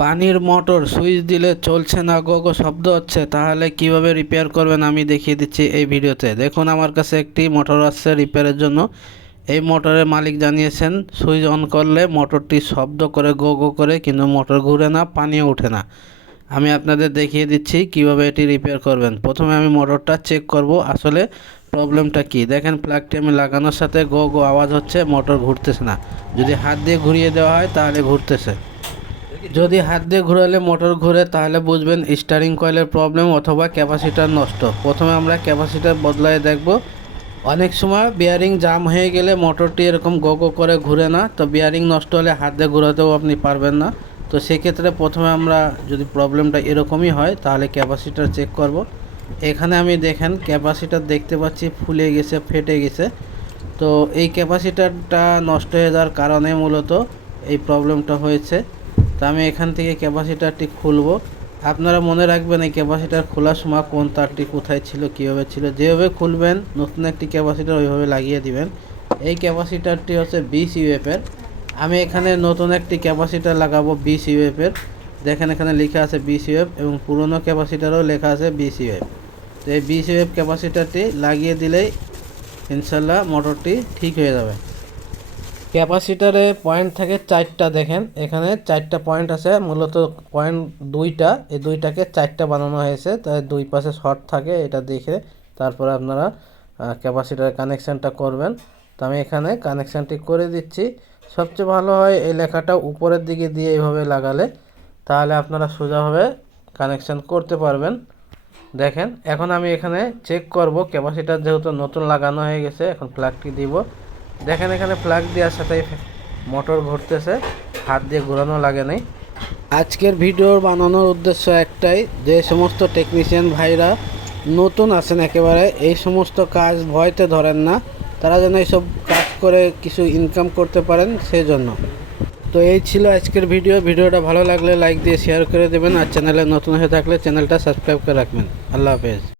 পানির motor switch দিলে চলছে না, গো গো শব্দ হচ্ছে, তাহলে কিভাবে রিপেয়ার করবেন আমি দেখিয়ে দিচ্ছি এই ভিডিওতে। দেখুন, আমার কাছে একটি মোটর আসছে রিপেয়ারের জন্য। এই মোটরের মালিক জানিয়েছেন সুইচ অন করলে মোটরটি শব্দ করে, গো গো করে, কিন্তু মোটর ঘুরে না, পানিও ওঠে না। আমি আপনাদের দেখিয়ে দিচ্ছি কিভাবে এটি রিপেয়ার করবেন। প্রথমে আমি মোটরটা চেক করব আসলে প্রবলেমটা কি। দেখেন, প্লাগটি আমি লাগানোর সাথে গো গো আওয়াজ হচ্ছে, মোটর ঘুরতেছে না। যদি হাত দিয়ে ঘুরিয়ে দেওয়া হয় তাহলে ঘুরতেছে। যদি হাত দিয়ে ঘোরালে মোটর ঘুরে তাহলে বুঝবেন স্টারিং কয়েলের প্রবলেম অথবা ক্যাপাসিটার নষ্ট। প্রথমে আমরা ক্যাপাসিটার বদলায় দেখব। অনেক সময় বিয়ারিং জাম হয়ে গেলে মোটরটি এরকম গো গো করে ঘুরে না, তো বিয়ারিং নষ্ট হলে হাত দিয়ে ঘোরাতেও আপনি পারবেন না। তো সেক্ষেত্রে প্রথমে আমরা যদি প্রবলেমটা এরকমই হয় তাহলে ক্যাপাসিটার চেক করব। এখানে আমি দেখেন ক্যাপাসিটার দেখতে পাচ্ছি ফুলে গেছে, ফেটে গেছে। তো এই ক্যাপাসিটারটা নষ্ট হয়ে যাওয়ার কারণে মূলত এই প্রবলেমটা হয়েছে। তো আমি এখান থেকে ক্যাপাসিটারটি খুলব। আপনারা মনে রাখবেন এই ক্যাপাসিটার খোলার সময় কোন তারটি কোথায় ছিল, কীভাবে ছিল। যেভাবে খুলবেন নতুন একটি ক্যাপাসিটার ওইভাবে লাগিয়ে দিবেন। এই ক্যাপাসিটারটি হচ্ছে 20 ইউএফের। আমি এখানে নতুন একটি ক্যাপাসিটার লাগাবো 20 ইউএফের। দেখেন এখানে লেখা আছে 20 ইউএফ এবং পুরনো ক্যাপাসিটারও লেখা আছে 20 ইউএফ। তো এই 20 ইউএফ ক্যাপাসিটারটি লাগিয়ে দিলেই ইনশাল্লাহ মোটরটি ঠিক হয়ে যাবে। ক্যাপাসিটারে পয়েন্ট থাকে 4টা। দেখেন এখানে 4টা পয়েন্ট আছে, মূলত পয়েন্ট 2টা, এই 2টাকে 4টা বানানো হয়েছে, তাই 2 পাশে শর্ট থাকে। এটা দেখে তারপরে আপনারা ক্যাপাসিটারের কানেকশানটা করবেন। তো আমি এখানে কানেকশানটি করে দিচ্ছি। সবচেয়ে ভালো হয় এই লেখাটা উপরের দিকে দিয়ে এইভাবে লাগালে, তাহলে আপনারা সোজাভাবে কানেকশান করতে পারবেন। দেখেন এখন আমি এখানে চেক করব ক্যাপাসিটার যেহেতু নতুন লাগানো হয়ে গেছে। এখন প্লাগটি দিব। দেখেন এখানে প্লাগ দেওয়ার সাথে মোটর ঘুরতেছে, হাত দিয়ে ঘোরানো লাগে নাই। আজকের ভিডিও বানানোর উদ্দেশ্য একটাই, যে সমস্ত টেকনিশিয়ান ভাইরা নতুন আছেন একেবারে, এই সমস্ত কাজ ভয়তে ধরেন না, তারা যেন এইসব কাজ করে কিছু ইনকাম করতে পারেন সেই জন্য। তো এই ছিল আজকের ভিডিওটা ভালো লাগলে লাইক দিয়ে শেয়ার করে দেবেন, আর চ্যানেলে নতুন হয়ে থাকলে চ্যানেলটা সাবস্ক্রাইব করে রাখবেন। আল্লাহ হাফেজ।